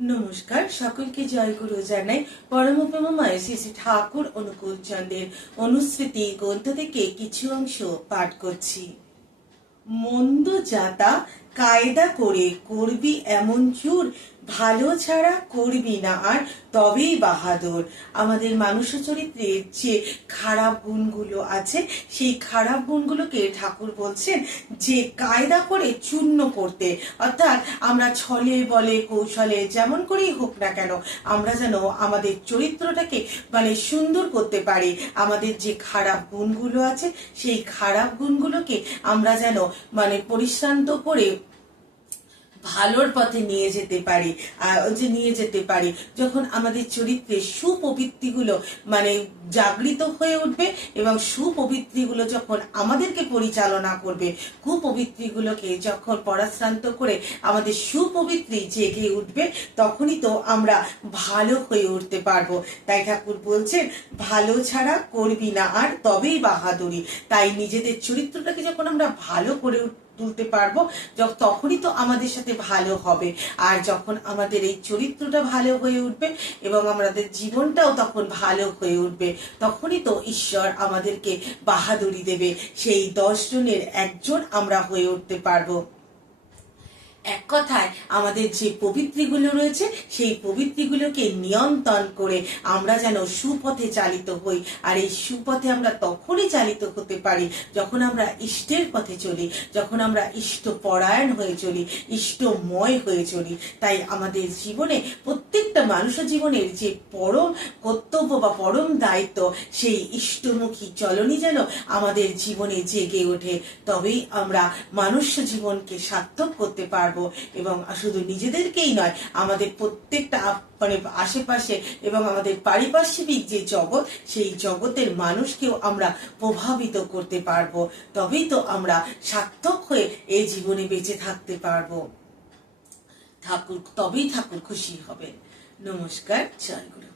নমস্কার, সকলকে জয়গুরু জানাই। পরমপ্রেমময় শ্রী শ্রী ঠাকুর অনুকূল চন্দ্রের অনুস্মৃতি গ্রন্থ থেকে কিছু অংশ পাঠ করছি। মন্দ যাতা কায়দা করে করবি এমন চুর, ভালো ছাড়া করবি না আর তবেই বাহাদুর। আমাদের মানুষ চরিত্রের যে খারাপ গুণগুলো আছে, সেই খারাপ গুণগুলোকে ঠাকুর বলছেন যে কায়দা করে চূর্ণ করতে, অর্থাৎ আমরা ছলে বলে কৌশলে যেমন করেই হোক না কেন আমরা যেন আমাদের চরিত্রটাকে সুন্দর করতে পারি। আমাদের যে খারাপ গুণগুলো আছে সেই খারাপ গুণগুলোকে আমরা যেন পরিশ্রান্ত করে ভালোর পথে নিয়ে যেতে পারি। যখন আমাদের চরিত্রে সুপ্রবৃত্তিগুলো জাগৃত হয়ে উঠবে এবং সুপ্রবৃত্তিগুলো যখন আমাদেরকে পরিচালনা করবে, কুপ্রবৃত্তিগুলোকে যখন পরাশ্রান্ত করে আমাদের সুপ্রবৃত্তি জেগে উঠবে, তখনই তো আমরা ভালো হয়ে উঠতে পারবো। তাই ঠাকুর বলছেন ভালো ছাড়া করবি না আর তবেই বাহাদুরি। তাই নিজেদের চরিত্রটাকে যখন আমরা ভালো করে তুলতে পারবো, তখনই তো আমাদের সাথে ভালো হবে। আর যখন আমাদের এই চরিত্রটা ভালো হয়ে উঠবে এবং আমাদের জীবনটাও তখন ভালো হয়ে উঠবে, তখনই তো ঈশ্বর আমাদেরকে বাহাদুরি দেবে। সেই 10 জনের একজন আমরা হয়ে উঠতে পারবো। এক কথায় আমাদের যে প্রবৃত্তিগুলো রয়েছে সেই প্রবৃত্তিগুলোকে নিয়ন্ত্রণ করে আমরা যেন সুপথে চালিত হই। আর এই সুপথে আমরা তখনই চালিত হতে পারি যখন আমরা ইষ্টের পথে চলি, যখন আমরা ইষ্টপরায়ণ হয়ে চলি, ইষ্টময় হয়ে চলি। তাই আমাদের জীবনে, প্রত্যেকটা মানুষের জীবনের যে পরম কর্তব্য বা পরম দায়িত্ব, সেই ইষ্টমুখী চলনই যেন আমাদের জীবনে জেগে ওঠে। তবেই আমরা মানুষ জীবনকে সার্থক করতে পারবো। এবং শুধু নিজেদেরকেই নয়, আমাদের প্রত্যেকটা আশেপাশে এবং আমাদের পারিপার্শ্বিক যে জগৎ, সেই জগতের মানুষকেও আমরা প্রভাবিত করতে পারবো। তবেই তো আমরা সার্থক হয়ে এই জীবনে বেঁচে থাকতে পারবো। তবেই ঠাকুর খুশি হবেন। নমস্কার, জয় গুরু।